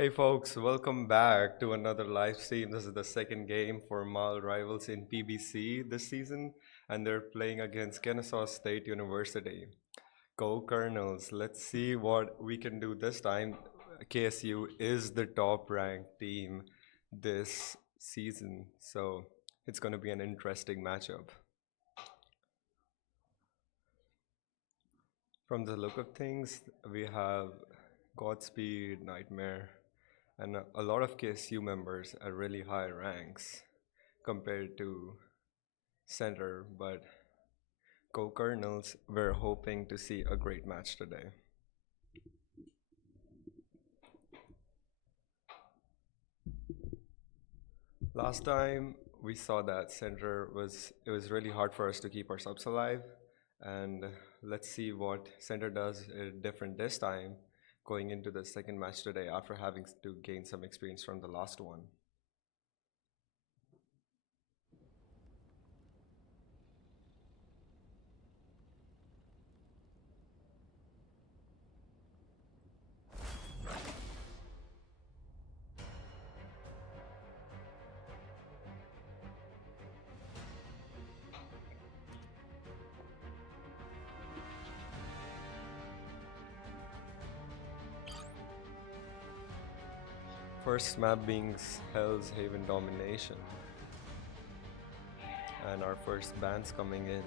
Hey folks, welcome back to another live stream. This is the second game for Mal Rivals in PBC this season, and they're playing against Kennesaw State University. Go Colonels, let's see what we can do this time. KSU is the top ranked team this season, so it's going to be an interesting matchup. From the look of things, we have Godspeed, Nightmare, and a lot of KSU members at really high ranks compared to center, but Go Colonels, we're hoping to see a great match today. Last time we saw that center it was really hard for us to keep our subs alive, and let's see what center does different this time going into the second match today after having to gain some experience from the last one. First map being Hell's Haven Domination. And our first bans coming in.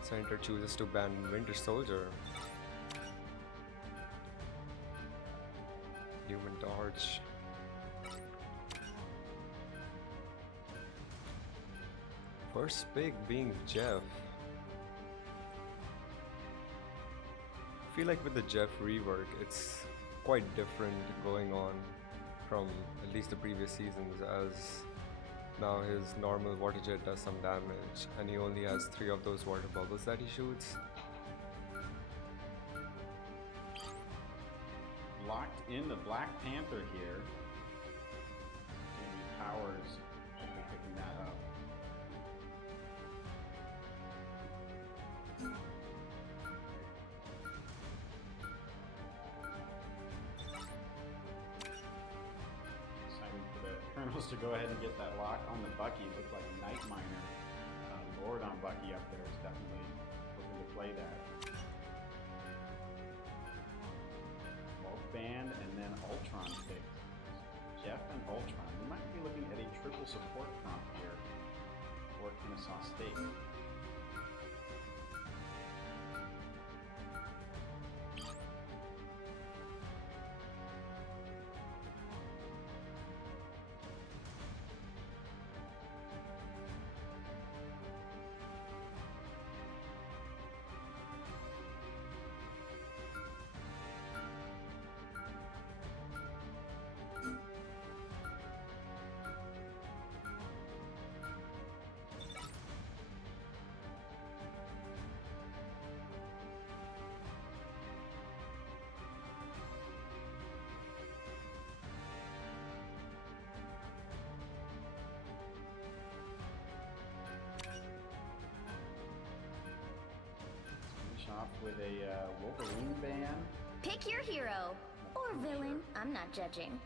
Center chooses to ban Winter Soldier. Human Torch. First pick being Jeff. I feel like with the Jeff rework, it's quite different going on from at least the previous seasons, as now his normal water jet does some damage and he only has 3 of those water bubbles that he shoots. Locked in the Black Panther here. Maybe Powers should be picking that up. Colonels to go ahead and get that lock on the Bucky. It looked like Night Miner. Lord on Bucky up there is definitely looking to play that. Bulk Band and then Ultron picked. Jeff and Ultron. We might be looking at a triple support comp here for Kennesaw State. Off with a Wolverine ban. Pick your hero or villain. I'm not judging.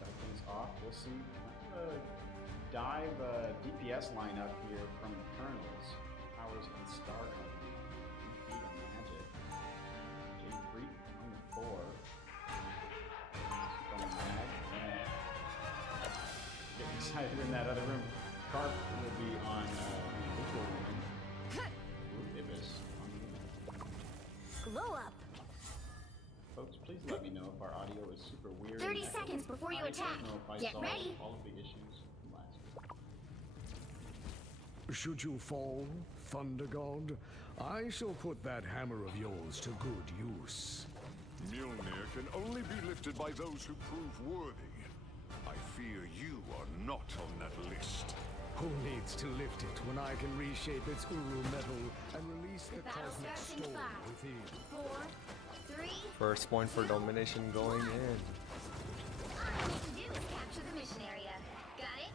Things off. We'll see. Dive DPS lineup here from the Colonels. Powers and Starhub. Magic. Jade Freak on the 4. Getting excited in that other room. Carp will be on neutral room. Ibis on Glow up. Folks, please let me know if our audio is super weird. 30 seconds before you attack. Get ready. All of the issues from last week. Should you fall, Thunder God, I shall put that hammer of yours to good use. Mjolnir can only be lifted by those who prove worthy. I fear you are not on that list. Who needs to lift it when I can reshape its Uru metal and release the Battle cosmic starts in storm 5, within? 4, 3. First point for domination going in. capture the mission area. Got it?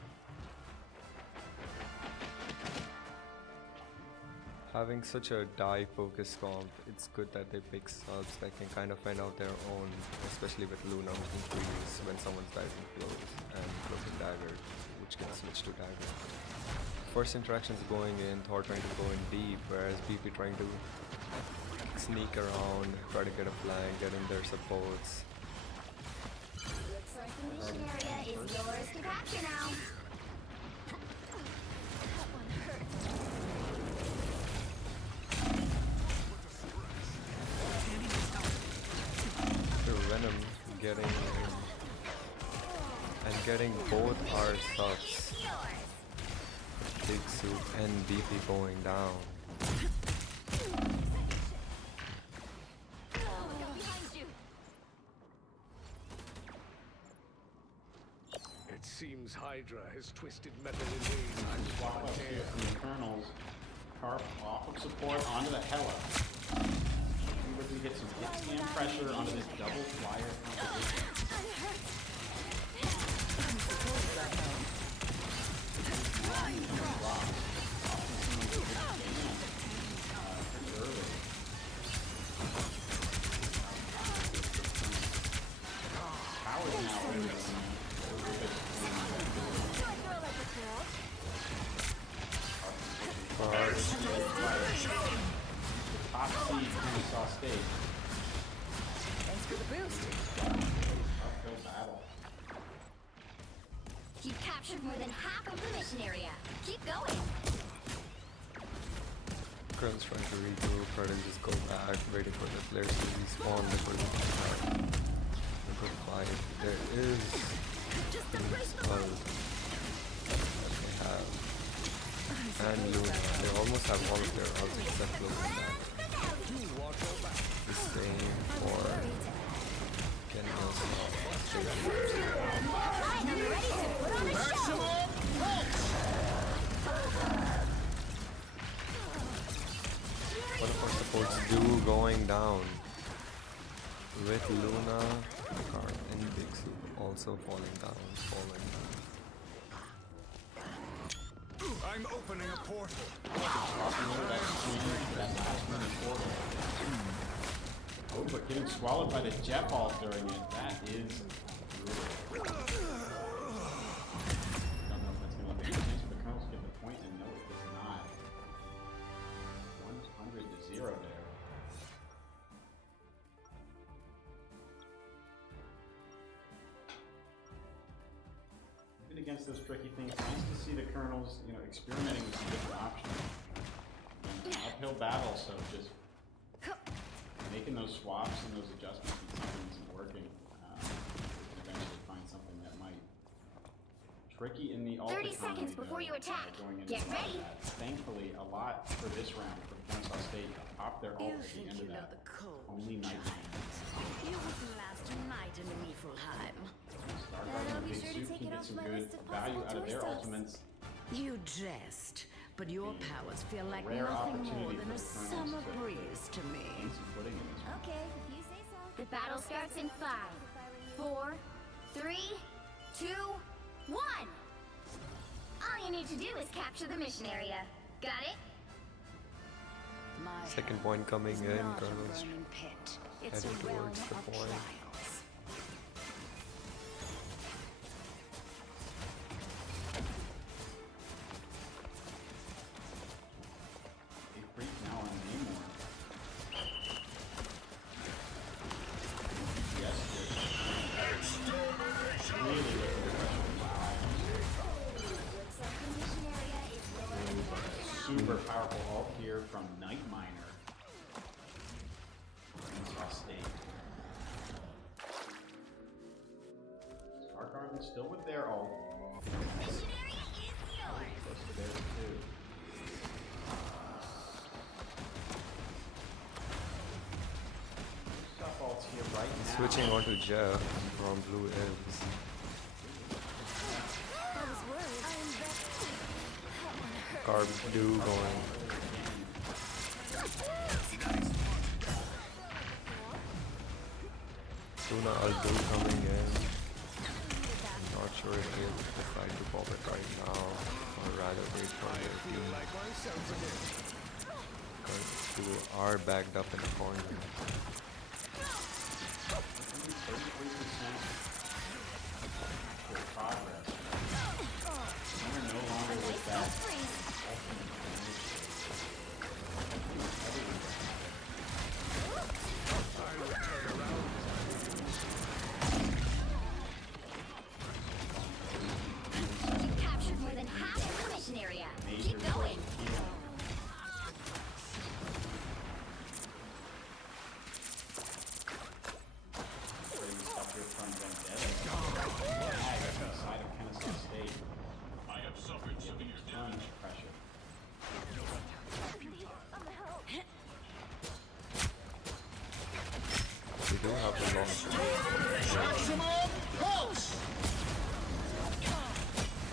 Having such a die-focused comp, it's good that they pick subs that can kind of fend out their own, especially with Luna making freeze when someone's diving close, and cloaking dagger, which can switch to dagger. First interactions going in, Thor trying to go in deep, whereas BP trying to sneak around, try to get a flank, get in their supports. Looks like the mission area is yours to capture now. That one hurt. The Venom getting in and getting both our subs, Big Soup and BP going down. It seems Hydra has twisted metal in ways Swap up here from the Colonels. Carp off of support onto the Hela. We're looking to get some hit scan pressure onto this double flyer composition. Power's now over. Top seed Kennesaw State. Thanks for the boost. Uphill battle. You've captured more than half of the mission area. Keep going. Krill's trying to regroup, try to just go back, waiting for the players to respawn before they can start a good fight. There is that they have. And Luna, they almost have all of their ults except Luna. The same for Kennesaw. I'm ready to put on a show. One of our supports do going down with Luna, Carp, and Big Soup also falling down. I'm opening a portal. Oh, but getting swallowed by the jet ball during it, that is brutal. Don't know if that's going to be a chance for the Colonels to get the point, and no, it does not. 100 to 0 there. Even against those tricky things, nice to see the Colonels, experimenting with some different options. And uphill battle, so just making those swaps and those adjustments when something isn't working. Eventually find something that might tricky in the ult 30 economy, seconds before you attack. going into Get a lot of ready. that. Thankfully, a lot for this round from Kennesaw State to pop their ult at the end of that. Only night. You wouldn't last a night in Niflheim. Starguard and Big Soup can get some good value out of their ultimates. You jest, but your powers feel like Rare nothing more opportunity than for a the Colonels summer to breeze to me. gain some footing in this one. Okay, if you say so. The battle starts in 5, 4, 3, 2, 1. All you need to do is capture the mission area. Got it? My Second hell point coming is in, not a Colonels burning pit. It's a heading realm towards the of point. trials. A freak now on Namor. Yes, really looking to pressure. Looks like the mission area is yours. Super powerful ult here from Night Miner. Kennesaw State. Spark Army still with their ult. Mission area is yours. Close to theirs too. Stuff ults here right now. Switching onto Jeff from Blue Ibs. I was worried. Carb do going. Luna Aldo coming in. Not sure if they decide to pop it right now or rather wait for their team. Because two are backed up in the corner. 33% for progress. And we're no longer with that ultimate damage. You captured more than half of the mission area. Major Keep going. healing. Crazy stuff here from Vendetta. Inside of Kennesaw State. I have suffered severe Ton of pressure. We do have a long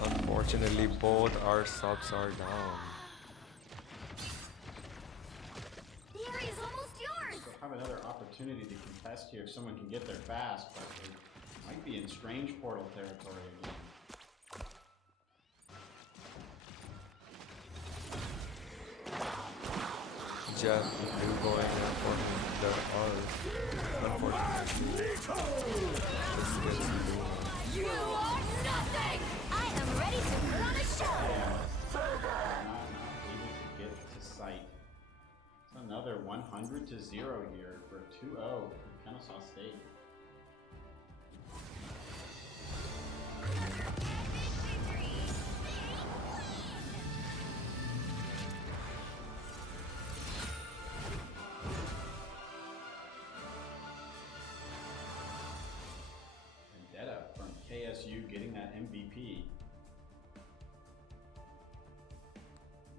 Unfortunately, both our subs are down. The area's almost yours. So have another opportunity to contest here if someone can get there fast, but they might be in strange portal territory again. Jeff, if you go in for the ult, unfortunately, this gets you. You are nothing. I am ready to put on a show. Not able to get to sight. It's another 100 to 0 here for 2-0 for Kennesaw State. Vendetta from KSU getting that MVP.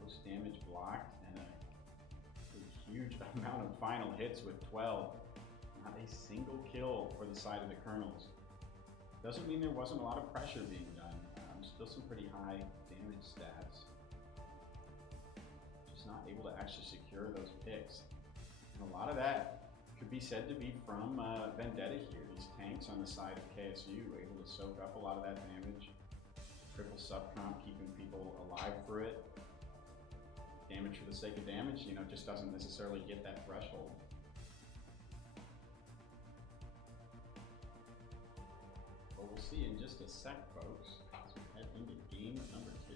Most damage blocked and a huge amount of final hits with 12. Not a single kill for the side of the Colonels. Doesn't mean there wasn't a lot of pressure being done. Still some pretty high damage stats. Just not able to actually secure those picks. And a lot of that could be said to be from Vendetta here. These tanks on the side of KSU able to soak up a lot of that damage. Triple subcomp keeping people alive for it. Damage for the sake of damage, you know, just doesn't necessarily get that threshold. But we'll see in just a sec, folks, as we head into game number 2.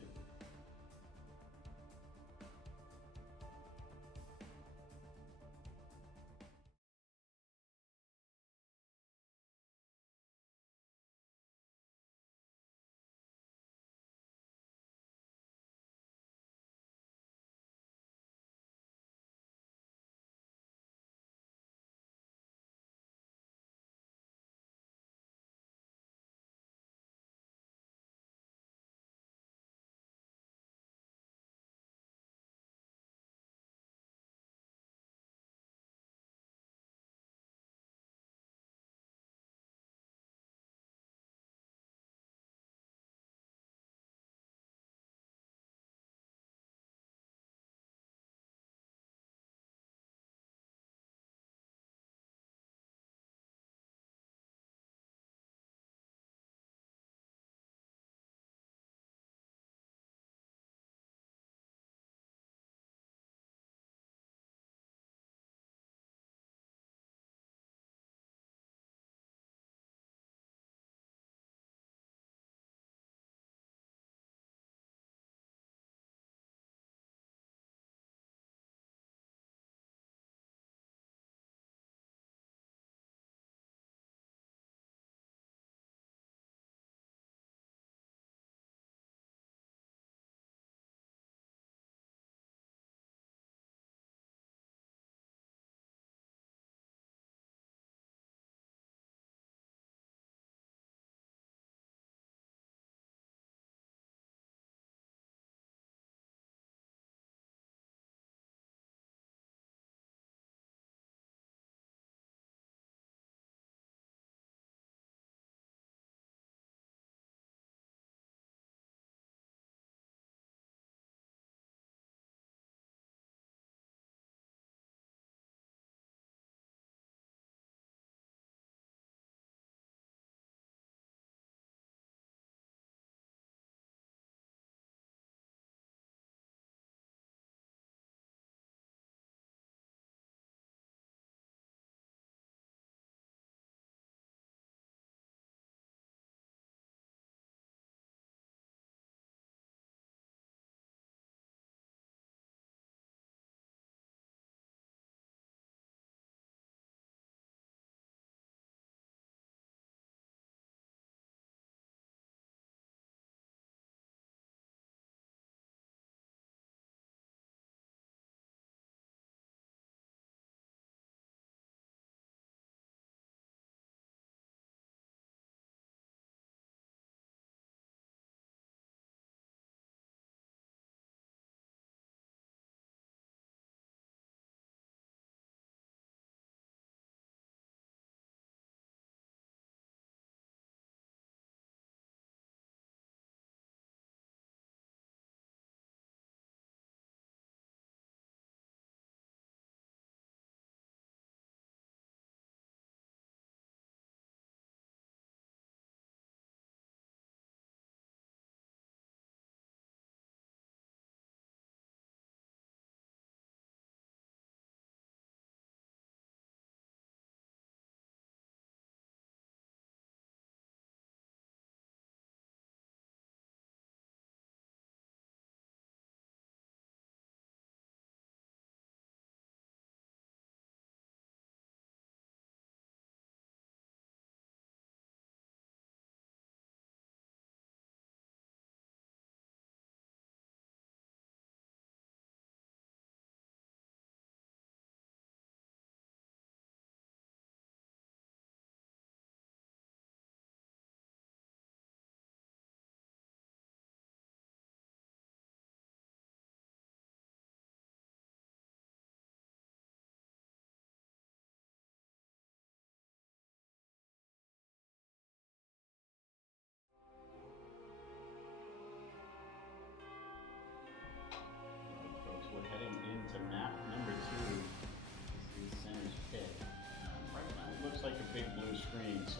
big blue screen, so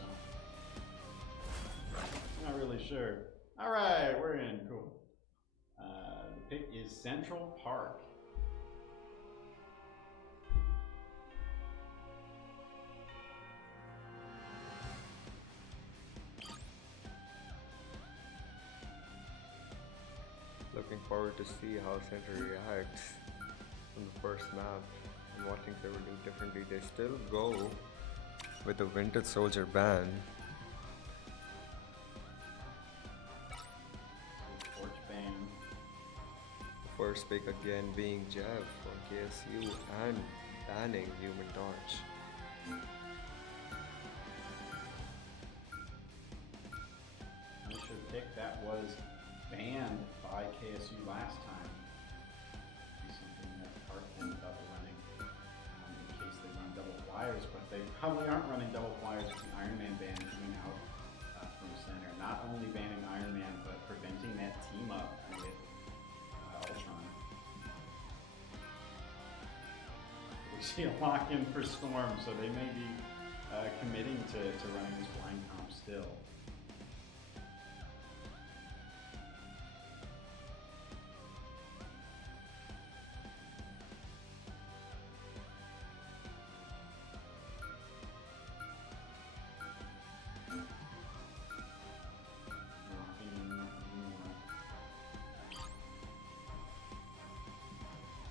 I'm not really sure. All right, we're in. Cool. The pick is Central Park. Looking forward to see how Center reacts on the first map and what things they will do differently. They still go with the Vintage Soldier ban. Torch ban. First pick again being Jeff for KSU and banning Human Torch. I should pick that was banned by KSU last time. Be something that Park ended up running in case they run double flyers, but they probably aren't running double flyers with the Iron Man ban coming out from center. Not only banning Iron Man, but preventing that team up with Ultron. We see a lock-in for Storm, so they may be committing to running this blind comp still.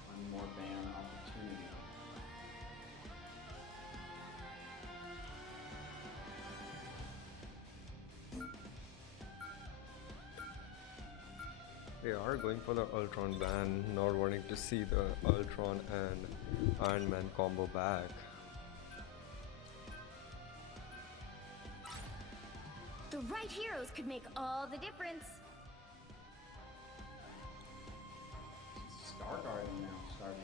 One more ban opportunity. They are going for the Ultron ban, not wanting to see the Ultron and Iron Man combo back. The right heroes could make all the difference. Star Garden now starting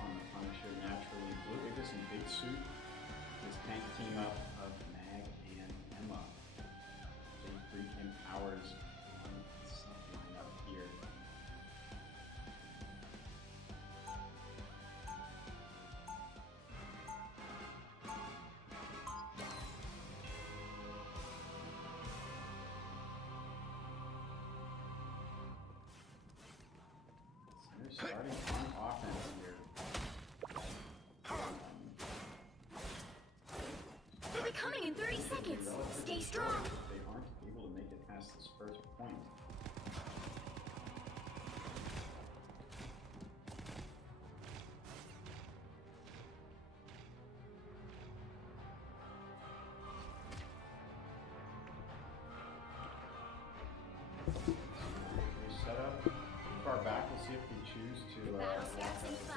on the Punisher naturally. Blue Ibis and Big Suit. This tank team up of Mag and Emma. Jay Freak and Powers on the sub lineup here. So they're starting on offense here. They'll be coming in 30 seconds. Stay strong. They aren't able to make it past this first point. We set up far back. We'll see if we choose to Battle walk starts in up a bit. 5,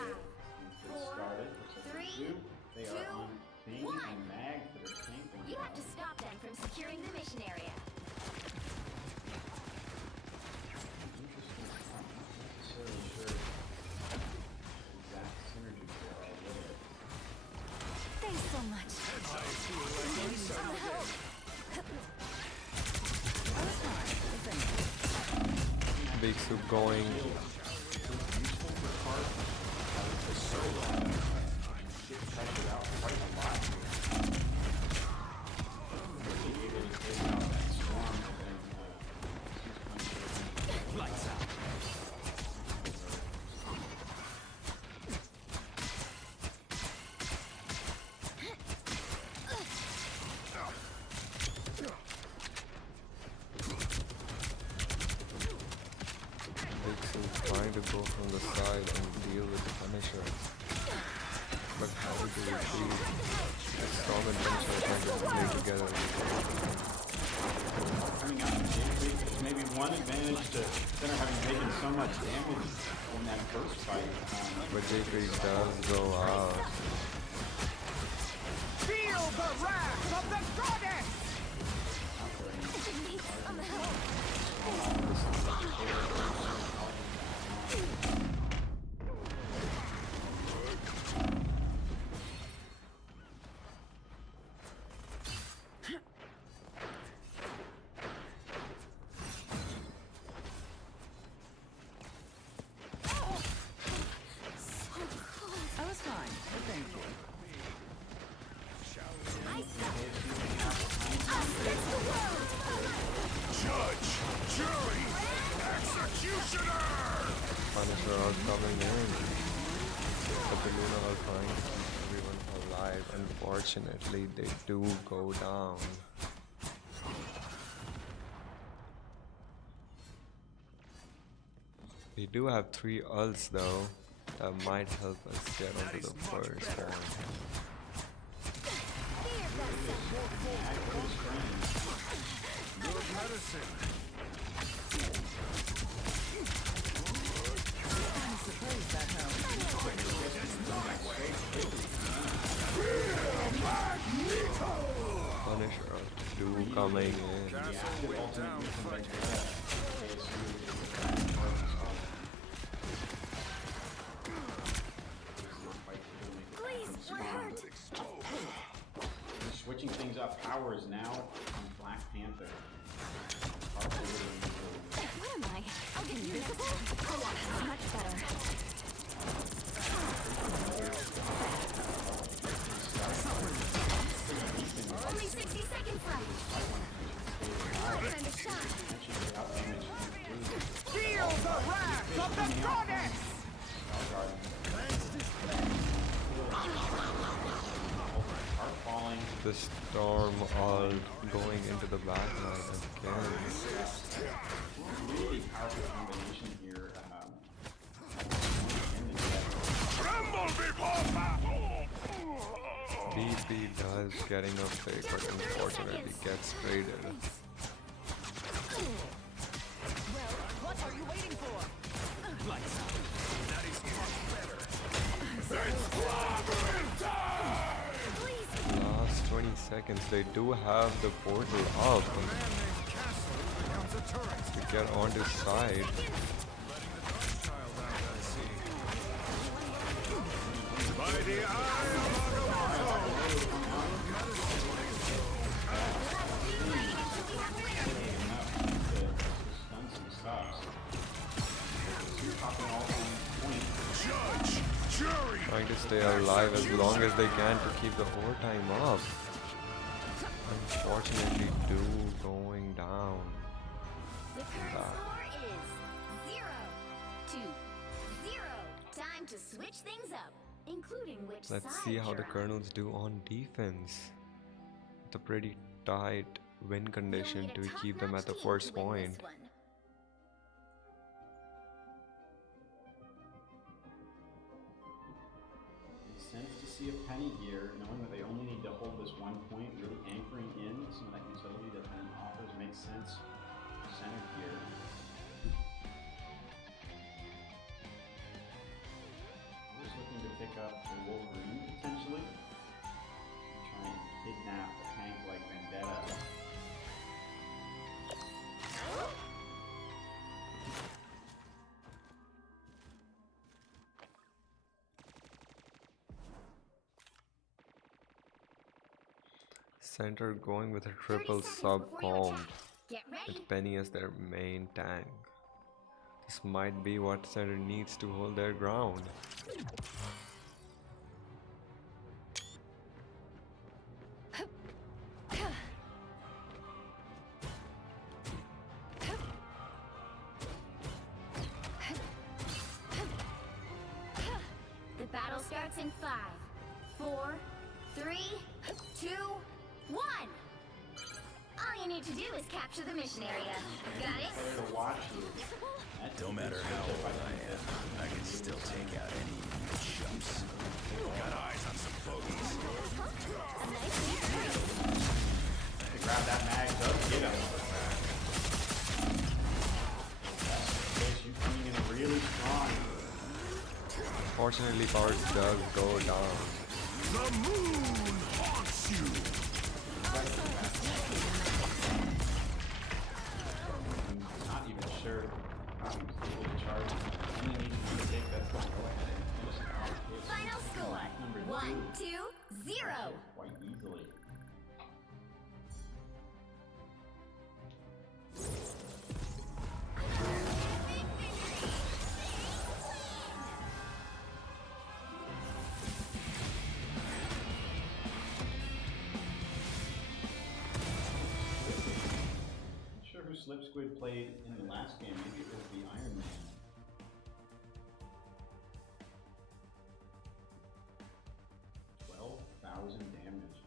Once they 4, started, which I think 3, they do. They are 2, on Bing 1. and Mag for their camping You have ground. to stop them from securing the mission area. Interesting. I'm not necessarily sure exact synergy there are with it. Thanks so much. Big Soup going. Useful for Park. Get pressured out quite a lot here. Really able to take out that Storm and lights out. Big Soup trying to go from the side and deal with the Punisher. But how do we see the Storm and Punisher trying to play together? Coming out of J3, maybe one advantage to Center having taken so much damage in that first fight. But J3 does go out. Feel the wrath of the goddess! On the help. I was fine, but thank you. Unfortunately, they do go down. We do have 3 ults though. That might help us get onto the first point. Good medicine. Punisher 2 coming in. Castle went down fighting. Please, we're hurt. Switching things up. Power is now on Black Panther. Where am I? I'll get invisible? Oh, much better. Only 60 seconds left. Time to shine. Feel the wrath of the goddess! Heart falling. The storm all going into the backline again. Really powerful combination here. Tremble before battle! BP does getting a pick, but unfortunately gets traded. What are you waiting for? Last 20 seconds, they do have the portal up. To get on this side. By the eye Done some subs. Two popping all on point. Judge, jury, Trying to stay alive as long as they can to keep the overtime up. Unfortunately, do going down. The current score is 0-0. Time to switch things up, including which Let's side see how the you're on. Colonels do on defense. It's a pretty tight win You'll condition need a to keep them at the top-notch team first to win point. this one. Makes sense to see a Penny here, knowing that they only need to hold this 1 point, really anchoring in some of that utility that Penny offers. Makes sense centered here. Always looking to pick up the Wolverine potentially. And try and kidnap a tank like Vendetta. Center going with a 30 triple seconds sub before you comp attack. Get ready. with Penny as their main tank. This might be what Center needs to hold their ground. The battle starts in 5, 4, 3, 2, 1. All you need to do is capture the mission area. Got it? To watch you. No matter how old I am, I can still take out any chumps. Got eyes on some bogeys. To grab that mag does get him. You coming in really strong. Fortunately, Powers does go down. the moon haunts you. I'm not even sure how he's able to charge. He needs to take that go ahead and finish it off. It's Final score number 1, 2. 2, 0. Quite easily. Not sure who Slip Squid played in the last game. Maybe it was the Iron Man. $12,000 damage.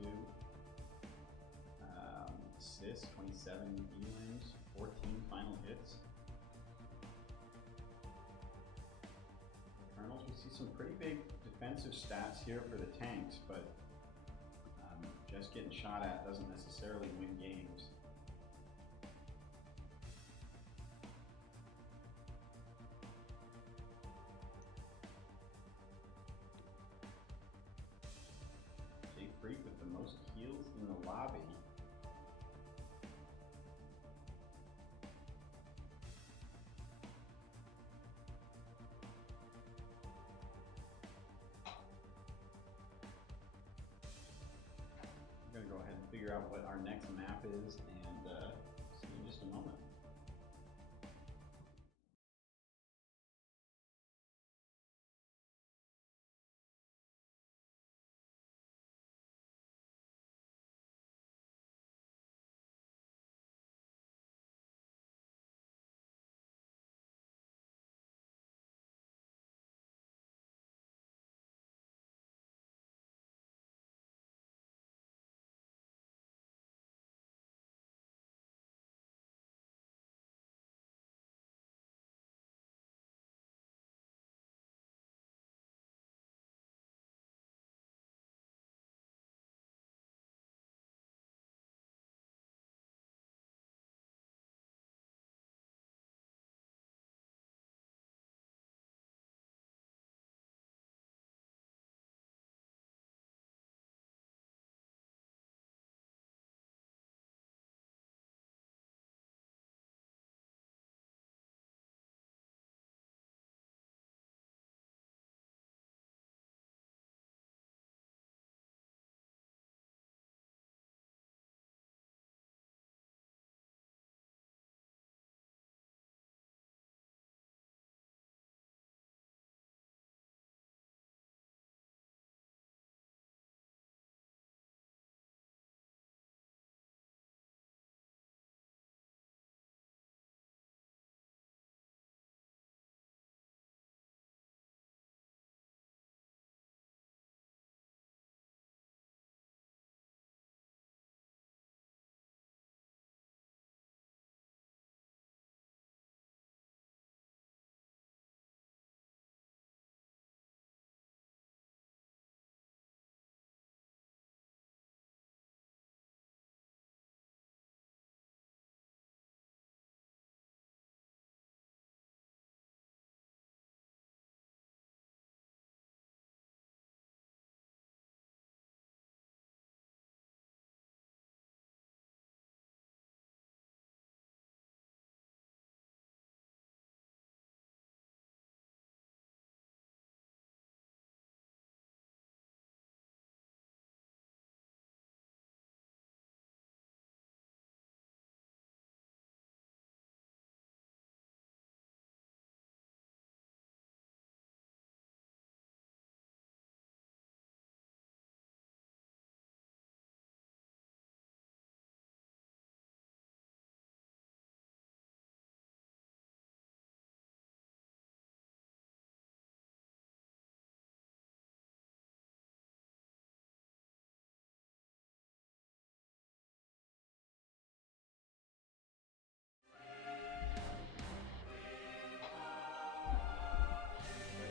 22 assists, 27 D-lanes, 14 final hits. Colonels, we see some pretty big defensive stats here for the tanks, but just getting shot at doesn't necessarily win games. Jay Freak with the most kills in the lobby. I'm gonna go ahead and figure out what our next map is and see in just a moment.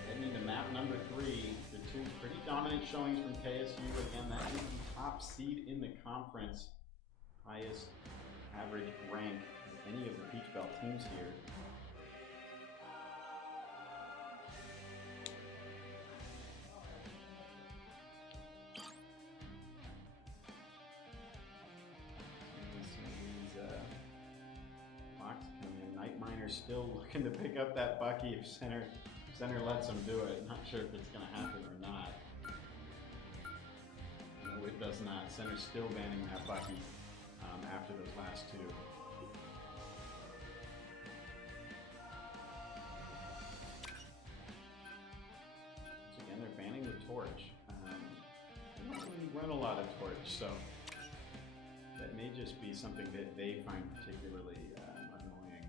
Heading into map number 3, the two pretty dominant showings from KSU. Again, that is the top seed in the conference, highest average rank of any of the Peach Belt teams here. Fox coming in. Night Miner's still looking to pick up that Bucky if center lets him do it. Not sure if it's going to happen or not. No, it does not. Center's still banning that Bucky after those last two. So again, they're banning the torch. They don't really run a lot of torch, so that may just be something that they find particularly annoying.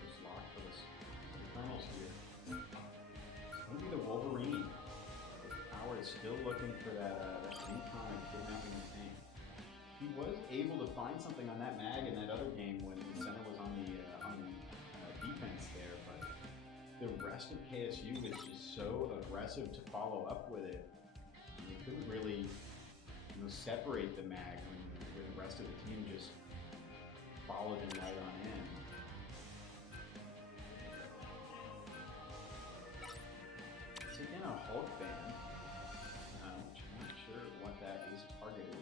First lock for the Colonels here. able to find something on that mag in that other game when Center was on the defense there, but the rest of KSU was just so aggressive to follow up with it. You couldn't really separate the mag when the rest of the team just followed him right on in. So again, a Hulk ban, which I'm not sure what that is targeted at.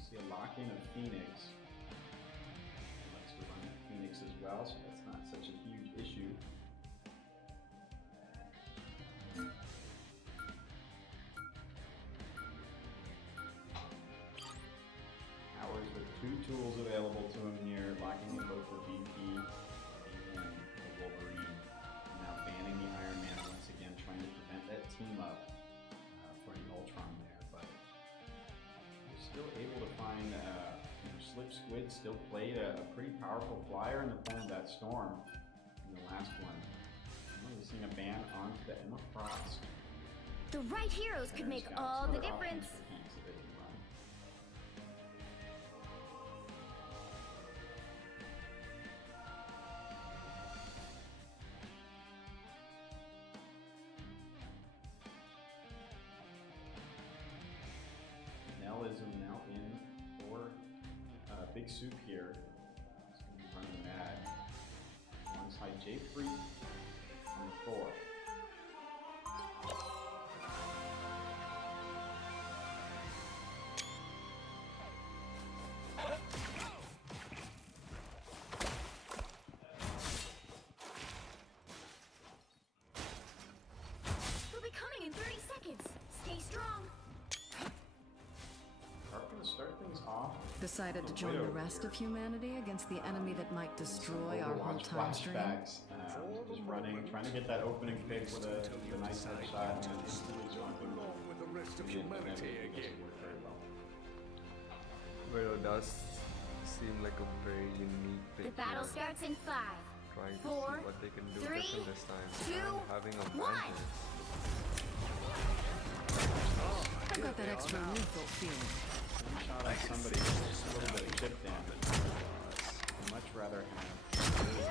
See a lock-in of Phoenix. Let's go run Phoenix as well, so that's not such a huge issue. Powers with 2 tools available to him here, locking in both the VP and the Wolverine. Now banning the Iron Man once again, trying to prevent that team up for the Ultron there, but they're still able to find Slip Squid still played a pretty powerful flyer in the form of that Storm in the last one. We're seeing a ban onto the Emma Frost. The right heroes could make all the difference. Nell is now in for Big Soup here. He's going to be running mad. Alongside J Freak on the 4. We'll be coming in 30 seconds. Stay strong. Are going to start things off. Decided to join the rest of humanity against the enemy that might destroy our whole Overwatch time stream. flashbacks. Just running, trying to get that opening pick with a nice headshot and then instantly jumping. With the rest of humanity again. Widow does seem like a very unique pick. The battle here. starts in 5, Trying to 4, see what they can do 3, different this time. 2, And having a 1. advantage. I've got that extra lethal feeling. One shot on somebody, just a little bit of chip damage. I'd much rather have a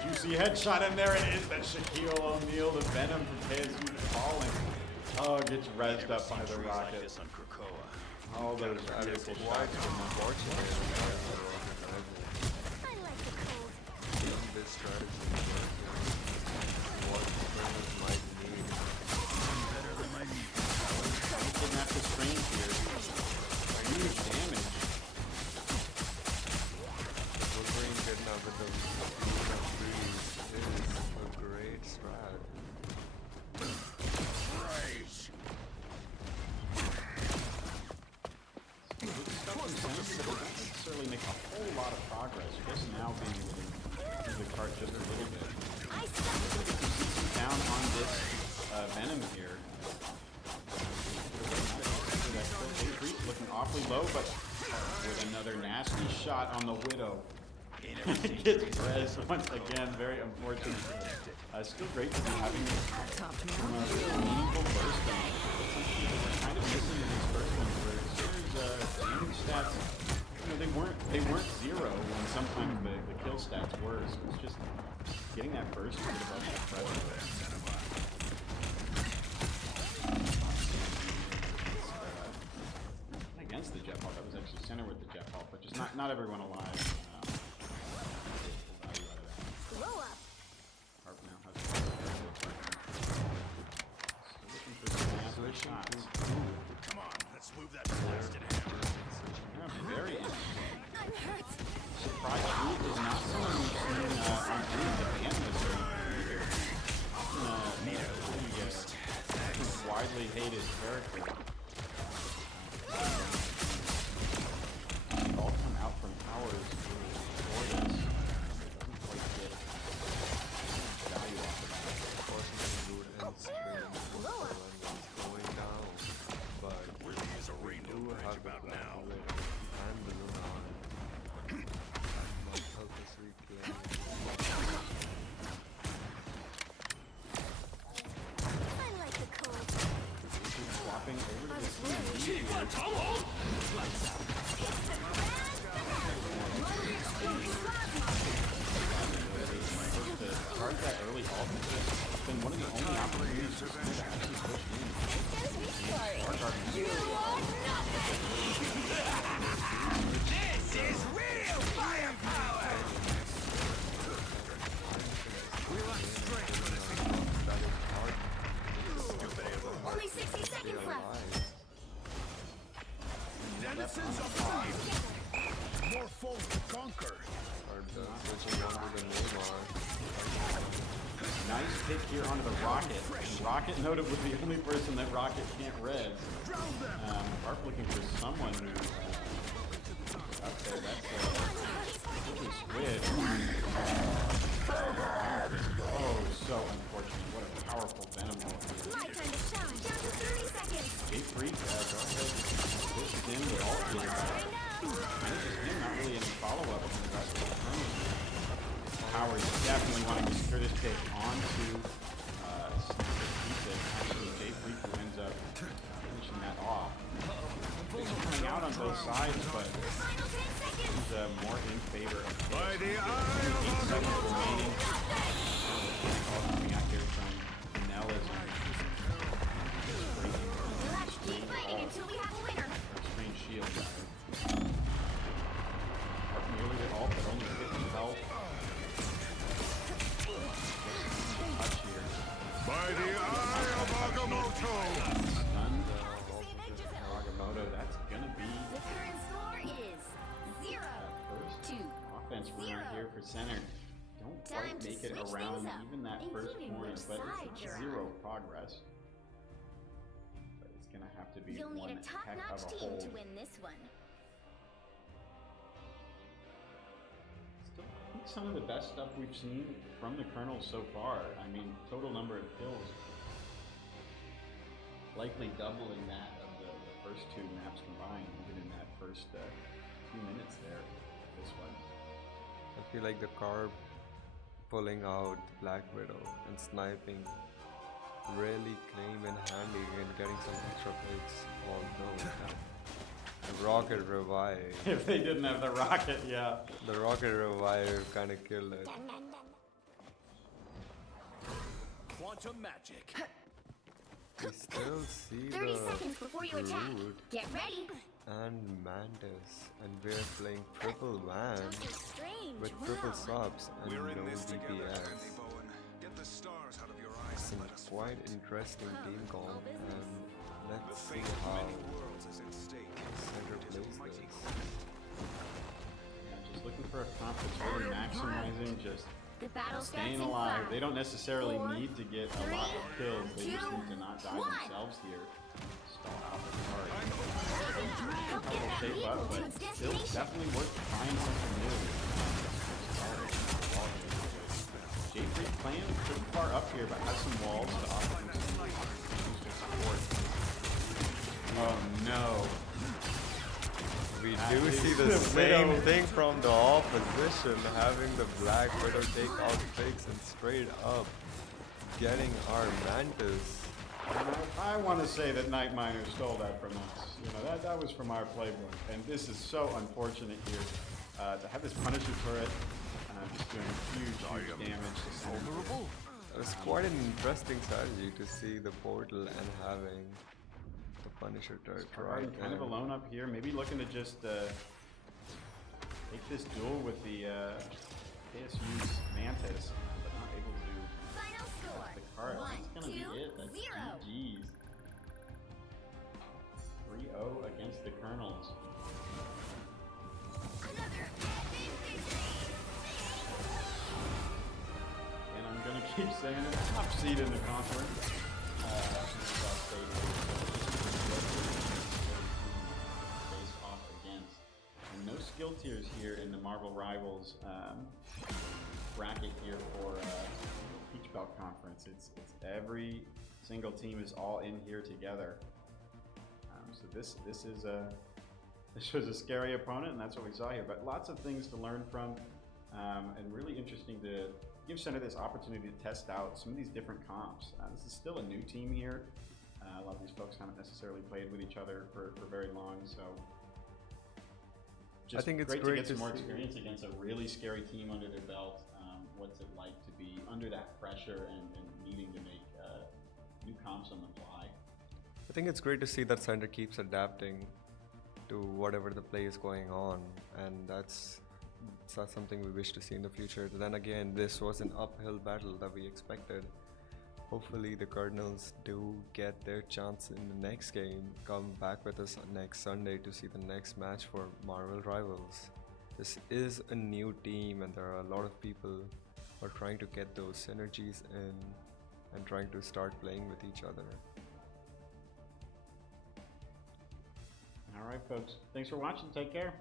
juicy headshot, and there it is, that Shaquille O'Neal, the Venom from KSU falling. Oh, gets rezzed up by the rocket. This on Krakoa. All those beautiful shots from Unfortunately, I like the cold. this strategy works. What players might need. Better than my meat. Kidnap the strange here. Huge damage. Wolverine getting up with the freeze is a great strat. Rise. Doesn't necessarily make a whole lot of progress. Just now being able to move the cart just a little bit. I stuck. Down on this Venom here. Looking awfully low, but with another nasty shot on the Widow. Gets rezzed once again, very unfortunate. Still great to be having meaningful bursting. We're kind of missing in these first ones where Series damage stats, they weren't 0 when sometimes the kill stats were, so it's just getting that burst to get above that pressure. Against the Jet Hawk, that was actually Center with the Jet Hawk, but just not everyone alive. Blow up. Harp now has looking for some nasty shots. Come on, let's move that blasted hammer. Yeah, very interesting. I'm hurt. Surprise Root is not someone we've seen on Root the ban this either. Pretty widely hated character. All come out from Powers for this. Doesn't quite get value off of that. Of course, you can do it in stream Blow up. going down, but Really is a rainbow do bridge have about the now. and the Luna on. Might help us reclaim. I like the cold. Swapping over It's been one of the only opportunities for Center to actually push in. This is real firepower! We lack strength for this. Only 60 seconds left. Denizens of fire! More foes to conquer! Switching on to the Neymar. Nice pick here onto the Rocket. And Rocket notably the only person that Rocket can't res. Arp looking for someone who up there. That's Squid. Oh, so unfortunate. What a powerful Venom ult. My time to shine. Down to 30 seconds. Jay Freak, go ahead. Pushes in with ult here. Manages him, not really any follow-up from the rest of the team. Power is definitely wanting to secure this pick onto actually Jay Freak who ends up finishing that off. He's coming out on both sides, but he's more in favor of By the eye 8 seconds remaining. All coming out here from Nellism. Let's keep fighting until we have a winner. Strange shield guy. Nearly at all, but only 50 health. Touch here. By the eye of Agamotto! Stunned. Agamotto, that's gonna be The current score is 0 first 2. offense run here for center. Don't Time quite to make it switch around things up, even that first including corner, which but side it's you're zero on. progress. But it's gonna have to be You'll need one a heck top-notch of a team hold. to win this one. Still, I think some of the best stuff we've seen from the Colonels so far. I mean, total number of kills. Likely doubling that of the first two maps combined, even in that first few minutes there. This one. I feel like the Carb pulling out Black Widow and sniping really came in handy and getting some extra picks, although the Rocket Revive. If they didn't have the rocket, yeah. The Rocket Revive kind of killed it. Quantum magic. We still see 30 the seconds before you attack. Brood Get ready. and Mantis, and we're playing triple van Doctor Strange. with wow. triple subs and We're no in this together, DPS. Andy Bowen. Get the stars out of your eyes Some and let us quite fight. interesting team comp, and The let's see fate of how many worlds is at stake. Center It is plays a mighty this. Yeah, just looking for a comp that's really maximizing just The battle starts staying in alive. 5. They don't necessarily 4, need to get a lot of kills. They just need to not die 2, 1. themselves here. Stall out the card. Help get that Shape vehicle up, to but its still destination. definitely worth trying something new. Jay Freak playing pretty far up here, but has some walls to offer him some booster support. Oh no. We That do is see the the same Widow. thing from the opposition, having the Black Widow take out picks and straight up getting our Mantis. I want to say that Night Miner stole that from us. You know, that was from our playbook, and this is so unfortunate here to have this Punisher turret just doing huge damage to center. It was quite an interesting strategy to see the portal and having the Punisher turret right Kind of there. alone up here, maybe looking to just take this duel with the KSU's Mantis, but not able to Final score. touch the card. That's 1, gonna 2, be it. That's 0. GG's. 3-0 against the Colonels. Another epic victory. And I'm gonna keep saying it, top seed in the conference. Face off against. And no skill tiers here in the Marvel Rivals bracket here for Peach Belt Conference. It's every single team is all in here together. So this was a scary opponent, and that's what we saw here. But lots of things to learn from, and really interesting to give Center this opportunity to test out some of these different comps. This is still a new team here. A lot of these folks haven't necessarily played with each other for very long, so just I think it's great to great get some to more see. experience against a really scary team under their belt. what's it like to be under that pressure and needing to make new comps on the fly. I think it's great to see that Sander keeps adapting to whatever the play is going on, and that's something we wish to see in the future. Then again, this was an uphill battle that we expected. Hopefully, the Cardinals do get their chance in the next game. Come back with us next Sunday to see the next match for Marvel Rivals. This is a new team, and there are a lot of people who are trying to get those synergies in and trying to start playing with each other. All right, folks. Thanks for watching. Take care.